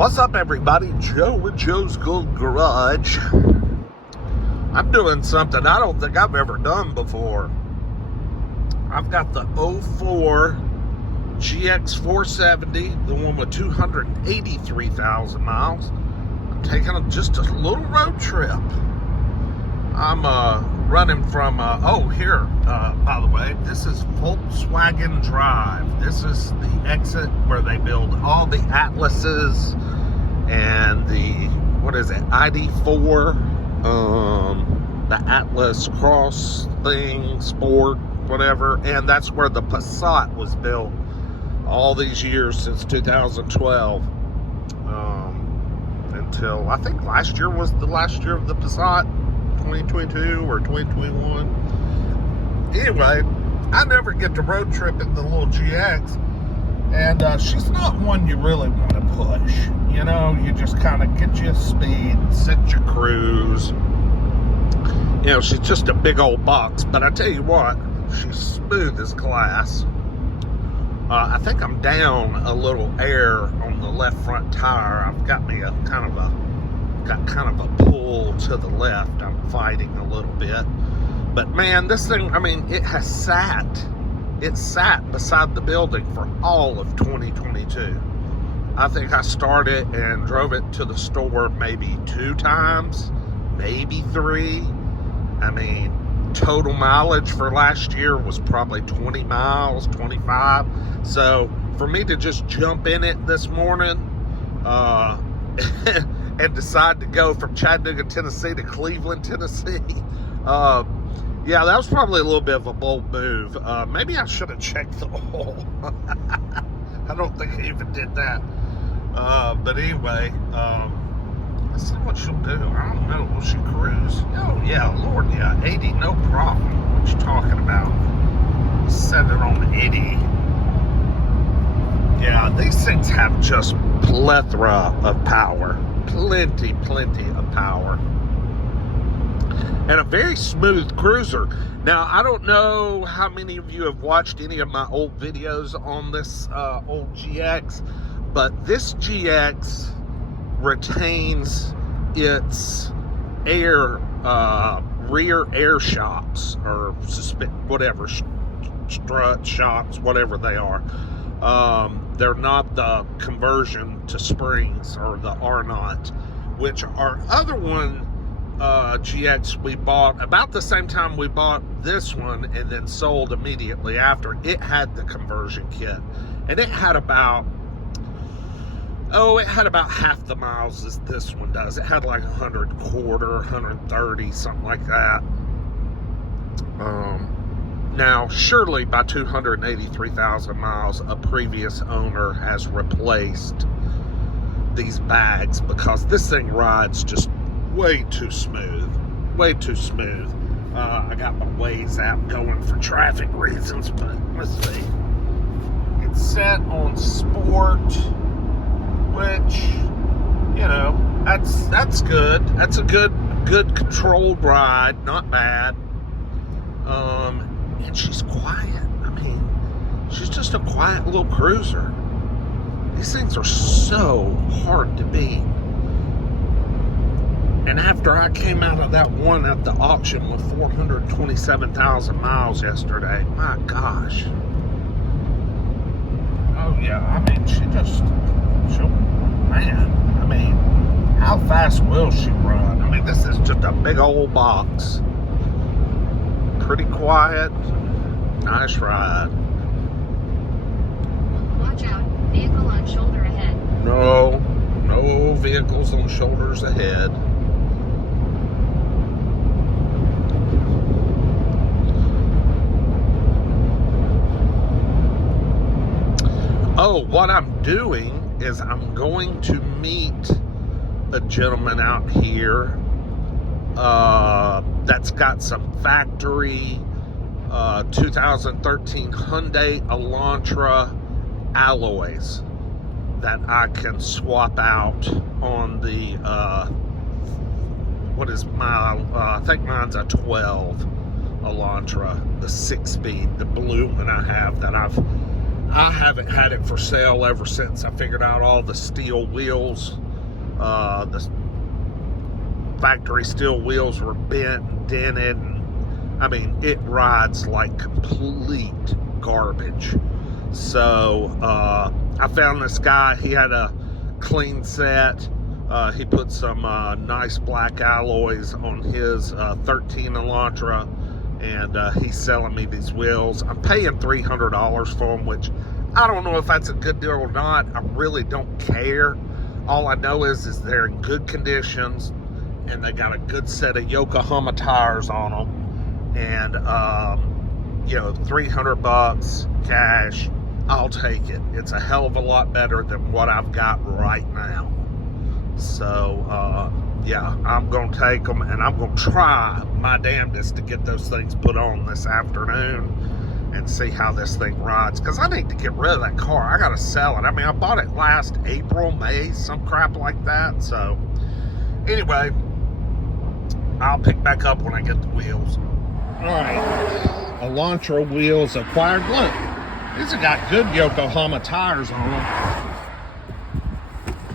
What's up, everybody? Joe with Joe's Gold Garage. I'm doing something I don't think I've ever done before. I've got the 04 GX470, the one with 283,000 miles. I'm taking just a little road trip. I'm running from, by the way, this is Volkswagen Drive. This is the exit where they build all the Atlases and the, ID4, the Atlas Cross thing, Sport, whatever. And that's where the Passat was built all these years since 2012. Until, I think last year was the last year of the Passat. 2022 or 2021. Anyway, I never get to road trip in the little GX, and she's not one you really want to push. You know, you just kind of get your speed, set your cruise. You know, she's just a big old box, but I tell you what, she's smooth as glass. I think I'm down a little air on the left front tire. I've got me a kind of a pull to the left. I'm fighting a little bit, but man, this thing, I mean, it sat beside the building for all of 2022. I think I started and drove it to the store maybe 2 times, maybe 3. I mean, total mileage for last year was probably 20 miles, 25. So for me to just jump in it this morning, and decide to go from Chattanooga, Tennessee to Cleveland, Tennessee. Yeah, that was probably a little bit of a bold move. Maybe I should have checked the oil. I don't think I even did that. But anyway, let's see what she'll do. I don't know. Will she cruise? Oh, yeah, Lord, yeah. 80, no problem. What you talking about? Set it on 80. Yeah, these things have just plethora of power. Plenty of power. And a very smooth cruiser. Now, I don't know how many of you have watched any of my old videos on this old GX, but this GX retains its rear air shocks, or whatever, strut shocks, whatever they are. They're not the conversion to springs, or the R-Not, which our other one, GX, we bought about the same time we bought this one, and then sold immediately after. It had the conversion kit, and it had about half the miles as this one does. It had like 130, something like that. Now, surely by 283,000 miles, a previous owner has replaced these bags, because this thing rides just way too smooth. Way too smooth. I got my Waze app going for traffic reasons, but let's see. It's set on Sport, which, you know, that's good. That's a good controlled ride. Not bad. And she's quiet. I mean, she's just a quiet little cruiser. These things are so hard to beat. And after I came out of that one at the auction with 427,000 miles yesterday, my gosh. Oh yeah, I mean, man, I mean, how fast will she run? I mean, this is just a big old box. Pretty quiet, nice ride. Watch out, vehicle on shoulder ahead. No vehicles on shoulders ahead. Oh, what I'm doing is I'm going to meet a gentleman out here that's got some factory 2013 Hyundai Elantra alloys that I can swap out on the I think mine's a 12 Elantra, the 6-speed, the blue one I have that I've I haven't had it for sale ever since I figured out all the steel wheels. The factory steel wheels were bent and dented. And, I mean, it rides like complete garbage. So I found this guy. He had a clean set. He put some nice black alloys on his 13 Elantra, and he's selling me these wheels. I'm paying $300 for them, which I don't know if that's a good deal or not. I really don't care. All I know is they're in good conditions, and they got a good set of Yokohama tires on them. And you know, $300 cash, I'll take it. It's a hell of a lot better than what I've got right now. So yeah, I'm gonna take them, and I'm gonna try my damnedest to get those things put on this afternoon and see how this thing rides, because I need to get rid of that car. I gotta sell it. I mean, I bought it last April, May, some crap like that. So anyway, I'll pick back up when I get the wheels. All right, Elantra Wheels acquired. Look, these have got good Yokohama tires on them.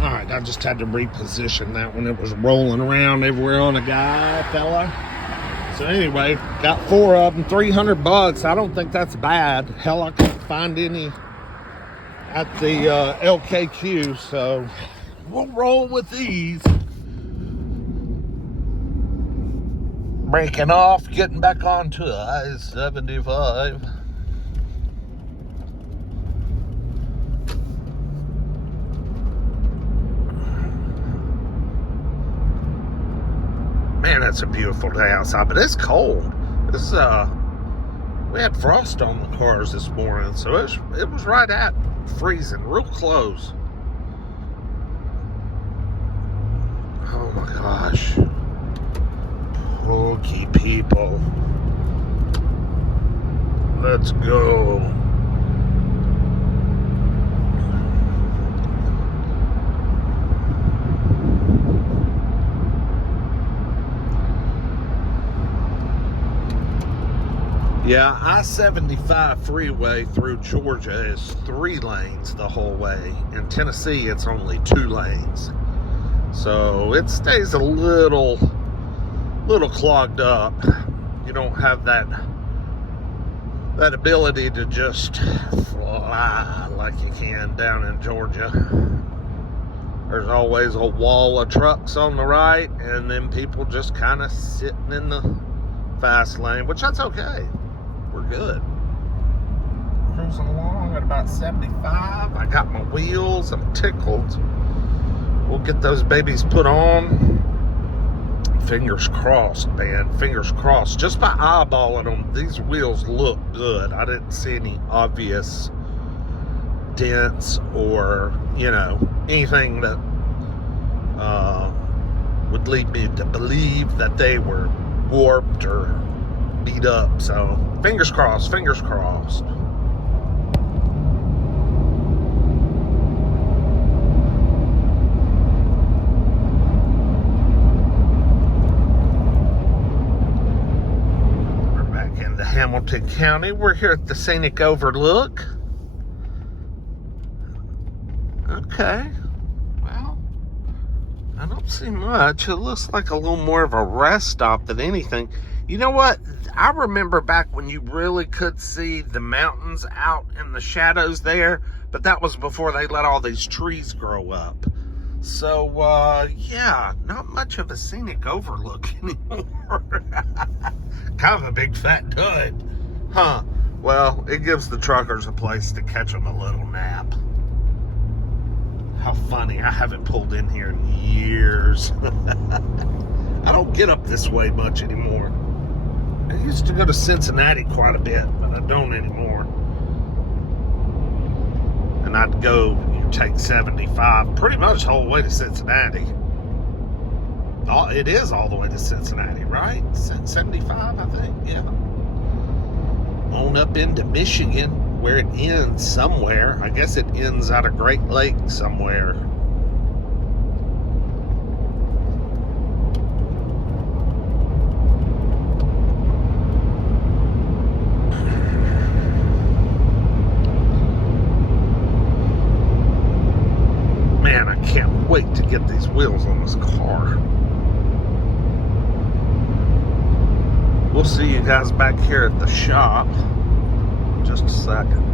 All right, I just had to reposition that when it was rolling around everywhere on the guy, fella. So anyway, got 4 of them, $300. I don't think that's bad. Hell, I couldn't find any at the LKQ, so we'll roll with these. Breaking off, getting back onto I-75. Man, it's a beautiful day outside, but it's cold. This we had frost on the cars this morning, so it was right at freezing, real close. Oh my gosh. Pokey people. Let's go. Yeah, I-75 freeway through Georgia is 3 lanes the whole way. In Tennessee, it's only 2 lanes. So it stays a little clogged up. You don't have that ability to just fly like you can down in Georgia. There's always a wall of trucks on the right, and then people just kind of sitting in the fast lane, which that's okay. We're good. Cruising along at about 75. I got my wheels. I'm tickled. We'll get those babies put on. Fingers crossed, man. Fingers crossed. Just by eyeballing them, these wheels look good. I didn't see any obvious dents or, you know, anything that would lead me to believe that they were warped or beat up. So fingers crossed, fingers crossed. We're back in the Hamilton County. We're here at the Scenic Overlook. Okay, well, I don't see much. It looks like a little more of a rest stop than anything. You know what? I remember back when you really could see the mountains out in the shadows there, but that was before they let all these trees grow up. So, yeah, not much of a scenic overlook anymore. Kind of a big fat dud. Huh. Well, it gives the truckers a place to catch them a little nap. How funny. I haven't pulled in here in years. I don't get up this way much anymore. I used to go to Cincinnati quite a bit, but I don't anymore. And I'd go, you take 75, pretty much the whole way to Cincinnati. It is all the way to Cincinnati, right? 75, I think, yeah. On up into Michigan, where it ends somewhere. I guess it ends out of Great Lake somewhere. Man, I can't wait to get these wheels on this car. We'll see you guys back here at the shop in just a second.